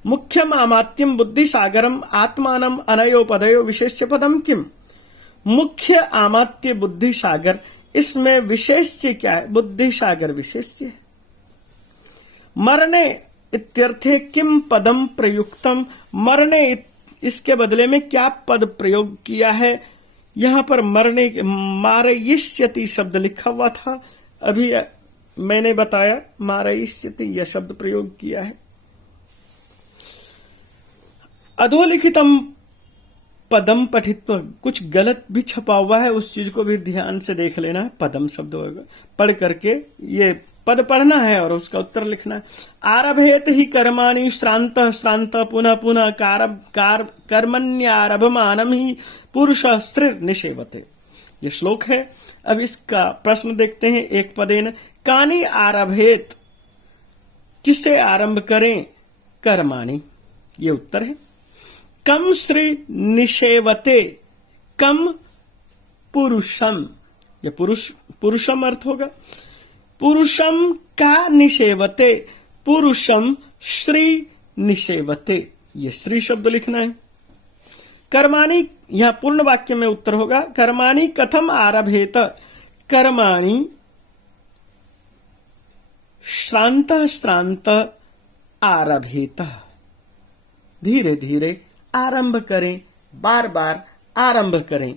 मुख्यम आमात्यम बुद्धि सागरम आत्मानम अनयो पदयो विशेष्य पदम किम? मुख्य आमात्य बुद्धि सागर, इसमें विशेष्य क्या है? बुद्धि सागर विशेष्य है। मरने इत्यर्थे किम पदम प्रयुक्तम, मरने इसके बदले में क्या पद प्रयोग किया है? यहां पर मरने, मारयिष्यति शब्द लिखा हुआ था, अभी मैंने बताया मारयिष्यति यह शब्द प्रयोग किया है। अधोलिखितम पदम पठित्व, कुछ गलत भी छपा हुआ है, उस चीज को भी ध्यान से देख लेना है। पदम शब्द पढ़ करके ये पद पढ़ना है और उसका उत्तर लिखना है। आरभेत ही कर्माणि श्रांत श्रांत पुनः पुनः कर्मण्यारभमानम ही पुरुष स्त्री निषेवते। ये श्लोक है। अब इसका प्रश्न देखते हैं एक पदेन। कानी आरभेत, किसे आरंभ करें? कर्माणि, ये उत्तर है। कम श्री निषेवते, कम पुरुषम, ये पुरुषम अर्थ होगा। पुरुषम का निषेवते, पुरुषम श्री निषेवते, ये श्री शब्द लिखना है। कर्माणि, यहां पूर्ण वाक्य में उत्तर होगा। कर्माणि कथम आरभेत, कर्माणि श्रांत श्रांत आरभेत, धीरे धीरे आरंभ करें, बार बार आरंभ करें।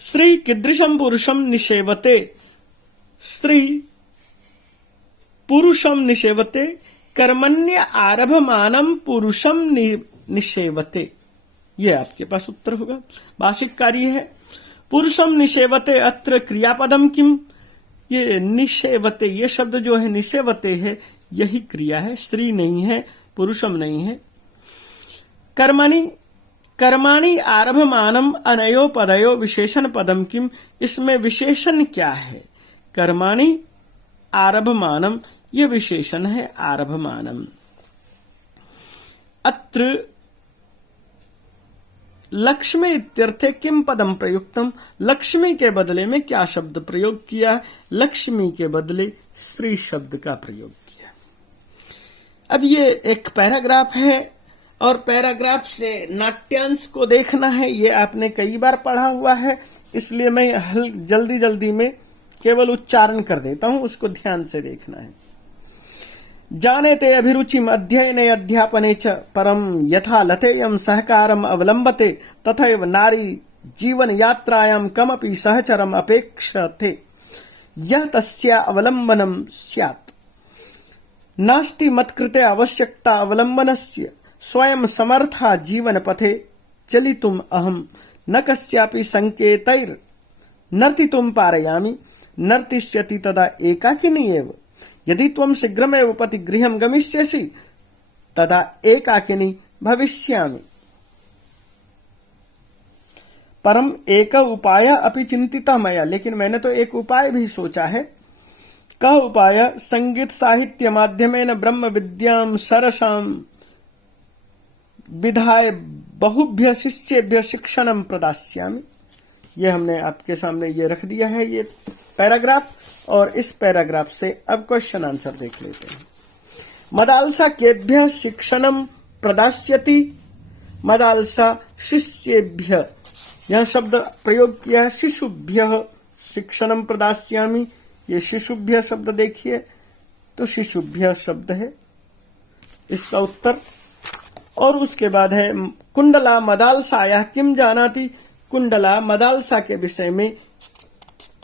श्री कीदृशम पुरुषम निषेवते, श्री पुरुषम निषेवते कर्मण्य आरभमानम पुरुषम निषेवते, ये आपके पास उत्तर होगा। भाषिक कार्य है। पुरुषम निषेवते अत्र क्रियापदम किम? ये निषेवते, ये शब्द जो है निषेवते है, यही क्रिया है, स्त्री नहीं है, पुरुषम नहीं है। कर्मणि, कर्माणि आरभमानम अनयो पदयो विशेषण पदम किम? इसमें विशेषण क्या है? कर्माणि आरभमानम, ये विशेषण है आरभमानम। अत्र लक्ष्मी इत्यर्थे किम पदम प्रयुक्तम? लक्ष्मी के बदले में क्या शब्द प्रयोग किया? लक्ष्मी के बदले श्री शब्द का प्रयोग किया। अब ये एक पैराग्राफ है और पैराग्राफ से नाट्यांश को देखना है। ये आपने कई बार पढ़ा हुआ है, इसलिए मैं जल्दी जल्दी में केवल उच्चारण कर देता हूं, उसको ध्यान से देखना है। जाने ते अभिरुचिम अध्ययने अध्यापने च परम यथा लतेयम सहकारम अवलंबते तथैव नारी जीवन यात्रायां कमपि सहचरम अपेक्षते यह तस्या अवलंबनम स्यात्। नास्ति मत्कृते आवश्यकता अवलंबनस्य स्वयं समर्था जीवन पथे चलितुम अहम न कस्यापि संकेतैर् नर्तितुम पारयामि नर्तिष्यति तदा एकाकिनी एव। यदि त्वं शीघ्रमेव पतिगृहं गमिष्यसि तदा एकाकिनी भविष्यामि। परम एक उपाय अपि चिंतिता मया, लेकिन मैंने तो एक उपाय भी सोचा है। कह उपाय? संगीत साहित्य माध्यमेन ब्रह्म विद्यां सरसाम विधाय बहुभ्य शिष्येभ्य शिक्षणम प्रदास्यामि। ये हमने आपके सामने ये रख दिया है, ये पैराग्राफ, और इस पैराग्राफ से अब क्वेश्चन आंसर देख लेते हैं। मदालसा केभ्य शिक्षणम प्रदास्यति, मदालसा शिष्येभ्य, यह शब्द प्रयोग किया है शिशुभ्य शिक्षणम प्रदास्यामि। ये शिशुभ्य शब्द देखिए तो शिशुभ्य शब्द है इसका उत्तर। और उसके बाद है कुंडला मदालसाया किम जानाति, कुंडला मदालसा के विषय में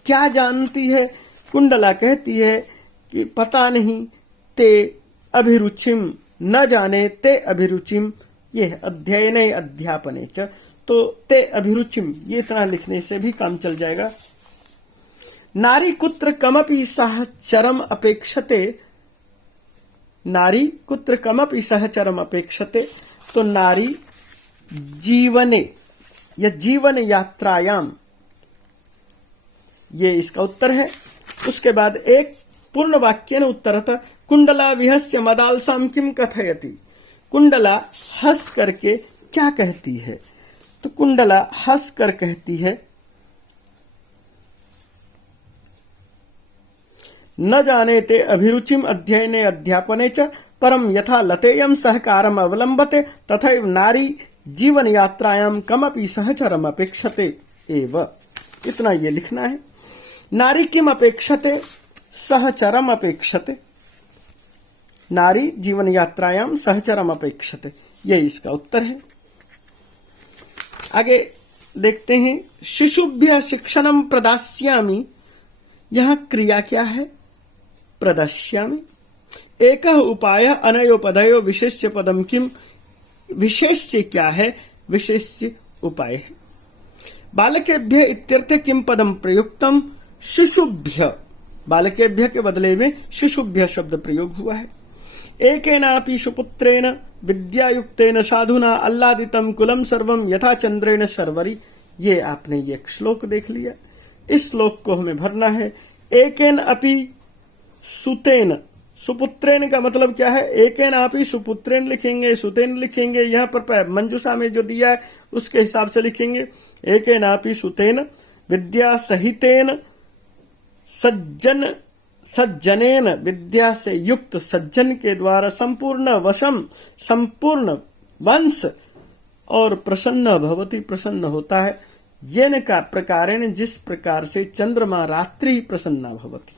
क्या जानती है। कुंडला कहती है कि पता नहीं, ते अभिरुचिम, न जाने ते अभिरुचिम, ये अध्ययने अध्यापने च, तो ते अभिरुचिम ये इतना लिखने से भी काम चल जाएगा। नारी कुत्र कमपि सहचरम अपेक्षते, नारी कुत्र कमपि सहचरम अपेक्षते, तो नारी जीवने या जीवन यात्रायाम, ये इसका उत्तर है। उसके बाद एक पूर्ण वाक्य ने उत्तरतः कुंडला विहस्य मदालसाम किम कथयति, कुंडला हंस करके क्या कहती है। तो कुंडला हंस कर कहती है न जाने ते अभिरुचिम अध्ययने अध्यापने च परम यथा लतेयम सहकारम अवलंबते तथैव नारी जीवन यात्रायाम कमपि सहचरम अपेक्षते एव। इतना ये लिखना है। नारी किम अपेक्षते, सहचरम अपेक्षते, नारी जीवन यात्रायाम सहचरम अपेक्षते, ये इसका उत्तर है। आगे देखते हैं। शिशुभ्य शिक्षणम प्रदास्यामि, यहां क्रिया क्या है? प्रदास्यामि। एक उपाय अनयो पदयो विशेष्य पदम किम, विशेष्य क्या है? विशेष्य उपाय है। बालकेभ्य इत्यर्थे किम पदम प्रयुक्तम, शिशुभ्य, बालकेभ्य के बदले में शिशुभ्य शब्द प्रयोग हुआ है। एकेनापि सुपुत्रेण विद्यायुक्तेन साधुना आह्लादितम कुलम सर्वम यथा चंद्रेण शर्वरी, ये आपने ये श्लोक देख लिया। इस श्लोक को हमें भरना है। एकेन अपि सुतेन, सुपुत्रेन का मतलब क्या है? एकेन अपि सुपुत्रेन लिखेंगे, सुतेन लिखेंगे, यहाँ पर मंजूषा में जो दिया है उसके हिसाब से लिखेंगे। एकेन अपि सुतेन विद्या सहितेन सज्जनेन, विद्या से युक्त सज्जन के द्वारा संपूर्ण वशम, संपूर्ण वंश, और प्रसन्न भवती, प्रसन्न होता है। येन का प्रकारेण, जिस प्रकार से चंद्रमा रात्रि प्रसन्ना भवती।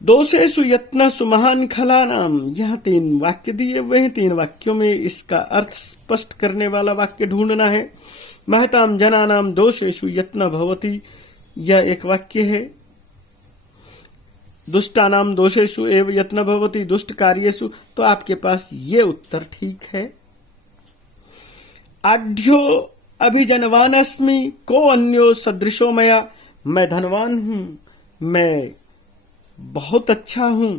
दोषेषु यत्न सुमहान खलानाम, यह 3 वाक्य दिए हुए हैं। 3 वाक्यों में इसका अर्थ स्पष्ट करने वाला वाक्य ढूंढना है। महताम जनानाम दोषेषु यत्न भवती, यह एक वाक्य है। दुष्टानाम दोषेषु एव यत्न भवति, दुष्ट कार्येषु, तो आपके पास ये उत्तर ठीक है। आढ्यो अभिजनवान अस्मि को अन्यो सदृशो मया, मैं धनवान हूं, मैं बहुत अच्छा हूं,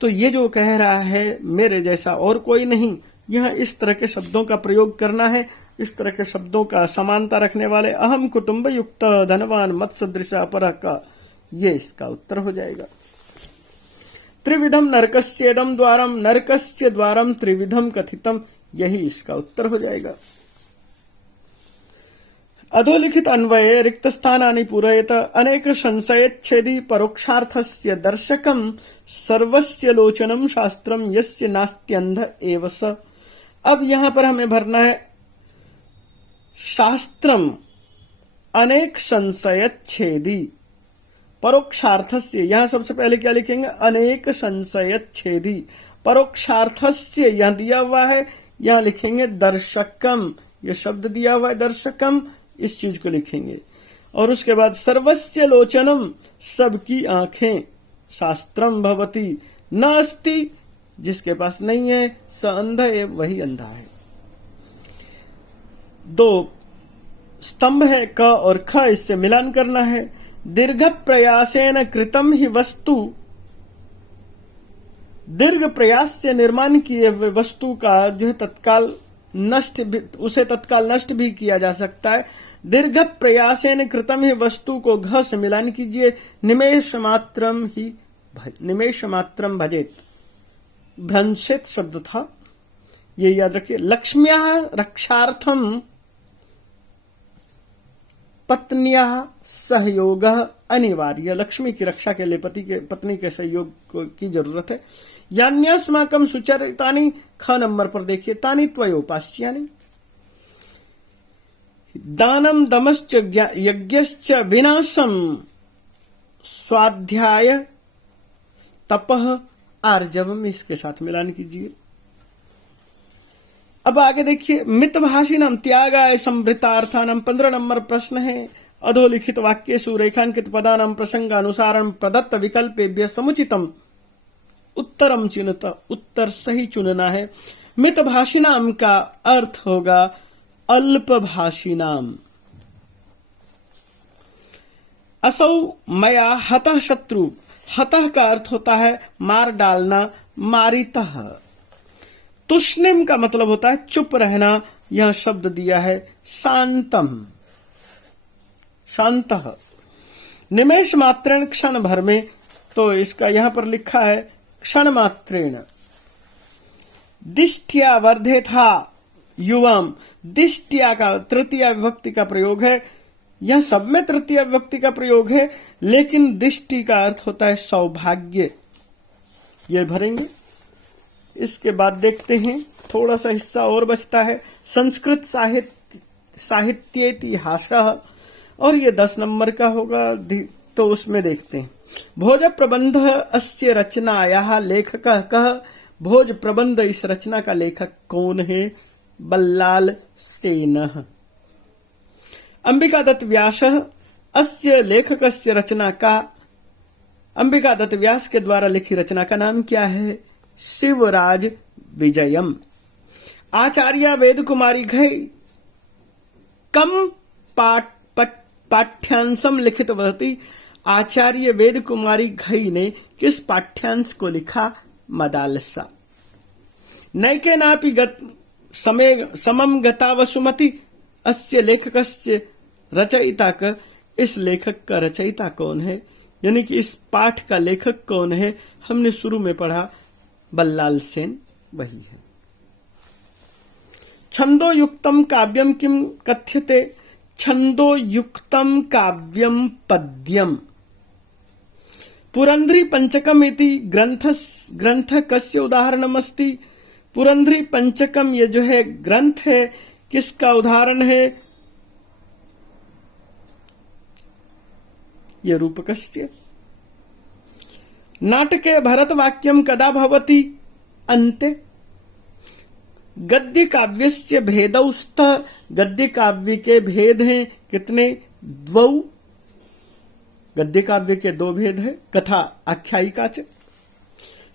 तो ये जो कह रहा है मेरे जैसा और कोई नहीं, यह इस तरह के शब्दों का प्रयोग करना है। इस तरह के शब्दों का समानता रखने वाले अहम कुटुंब युक्त धनवान मत सदृश अपरः का, ये इसका उत्तर हो जाएगा। त्रिविधम नरकस्येदम द्वारम, नरकस्य द्वारम त्रिविधम कथितम, यही इसका उत्तर हो जाएगा। अधोलिखित अन्वये रिक्त स्थानानि पूरयत अनेक संशयच्छेदी परोक्षार्थस्य दर्शकम सर्वस्य लोचनम शास्त्रम यस्य नास्त्यंध एव स। अब यहां पर हमें भरना है शास्त्रम अनेक संशयच्छेदी परोक्षार्थस्य, यहां सबसे पहले क्या लिखेंगे? अनेक संशयच्छेदी। परोक्षार्थस्य यहां दिया हुआ है, यहां लिखेंगे दर्शकम, ये शब्द दिया हुआ है दर्शकम, इस चीज को लिखेंगे। और उसके बाद सर्वस्य लोचनम, सबकी आंखें, शास्त्रम भवति न अस्ति, जिसके पास नहीं है, स अंध एव, वही अंधा है। दो स्तंभ है क और ख, इससे मिलान करना है। दीर्घ प्रयासेन कृतम ही वस्तु, दीर्घ प्रयास से निर्माण किए हुए वस्तु का जो है तत्काल नष्ट भी, उसे तत्काल नष्ट भी किया जा सकता है। दीर्घ प्रयासेन कृतम ही वस्तु को घ से मिलान कीजिए। निमेष मात्रम भजेत, भ्रंशित शब्द था, ये याद रखिए। लक्ष्म्या रक्षार्थम पत्निया सहयोग अनिवार्य, लक्ष्मी की रक्षा के लिए पत्नी के सहयोग की जरूरत है। यान्यस्माकं सुचरितानि, ख नंबर पर देखिए, तानि त्वयोपास्यानि। दानम दमश्च यज्ञश्च विनाशम, स्वाध्याय तपः आर्जवम, इसके साथ मिलान कीजिए। अब आगे देखिए, मितभाषिणम त्यागाय संवृतार्थानम, 15 नंबर प्रश्न है। अधोलिखित वाक्येषु रेखांकित पदानां प्रसंगानुसारं प्रदत्त विकल्पेभ्यः समुचितम उत्तरम चुनत, उत्तर सही चुनना है। मितभाषिणाम का अर्थ होगा अल्पभाषिणाम। असौ मया हतः शत्रु, हतः का अर्थ होता है मार डालना, मारितः। तुष्णिम का मतलब होता है चुप रहना, यह शब्द दिया है शांतम, शांतः। निमेष मात्रेण, क्षण भर में, तो इसका यहां पर लिखा है क्षण मात्रेण। दिष्टिया वर्धेथा युवम, दिष्टिया का तृतीय विभक्ति का प्रयोग है, यह सब में तृतीय विभक्ति का प्रयोग है, लेकिन दिष्टि का अर्थ होता है सौभाग्य, ये भरेंगे। इसके बाद देखते हैं, थोड़ा सा हिस्सा और बचता है। संस्कृत साहित्येतिहास, और ये 10 नंबर का होगा, तो उसमें देखते हैं। भोज प्रबंध अस्य रचनायाः लेखकः कः, भोज प्रबंध इस रचना का लेखक कौन है? बल्लाल सेनः। अंबिका दत्त व्यास अस्य लेखकस्य रचना का, अंबिका दत्त व्यास के द्वारा लिखी रचना का नाम क्या है? शिवराज विजयम। आचार्य वेद कुमारी घई कम पाठ्यांशम लिखितवती, आचार्य वेद कुमारी घई ने किस पाठ्यांश को लिखा? मदालसा। नैके नापि समम गता वसुमति अस्य लेखकस्य रचयिता का, इस लेखक का रचयिता कौन है? यानी कि इस पाठ का लेखक कौन है? हमने शुरू में पढ़ा बल्लाल सेन, वही है। छंदो युक्तम काव्यम किम कथ्यते? छंदो युक्तम काव्यम पद्यम। पुरंदरी पंचकम इति ग्रंथ कस्य उदाहरणम अस्ति? पुरंदरी पंचकम ये जो है ग्रंथ है, किसका उदाहरण है? ये रूपकस्य। नाटके भरत वाक्यम कदा भवति? अन्ते। गद्य काव्यस्य भेदौ स्तः, गद्य काव्य के भेद हैं कितने? द्वौ। गद्य काव्य के 2 भेद है, कथा आख्यायिका च।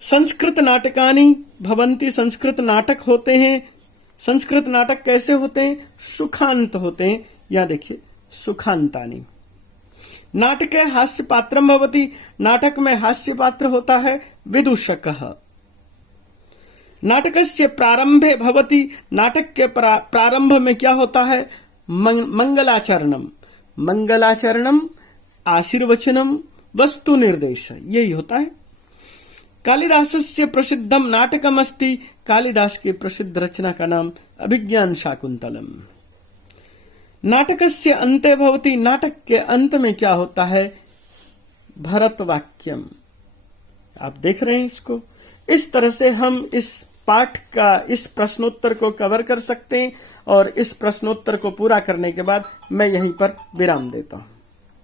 संस्कृत नाटकानि भवन्ति, संस्कृत नाटक होते हैं। संस्कृत नाटक कैसे होते हैं? सुखांत होते हैं, यहां देखिए सुखांतानि। नाटके हास्य पात्रम भवति, नाटक में हास्य पात्र होता है विदूषकः। नाटकस्य प्रारंभे भवति, नाटक के प्रारंभ में क्या होता है? मंगलाचरणम। मंगलाचरणम, आशीर्वचनम, वस्तु निर्देश, यही होता है। कालिदासस्य प्रसिद्धम नाटकम अस्ति, कालिदास की प्रसिद्ध रचना का नाम अभिज्ञान शाकुंतलम। नाटकस्य अन्ते भवति, नाटक के अंत में क्या होता है? भरत वाक्यम। आप देख रहे हैं इसको। इस तरह से हम इस पाठ का इस प्रश्नोत्तर को कवर कर सकते हैं, और इस प्रश्नोत्तर को पूरा करने के बाद मैं यहीं पर विराम देता हूं।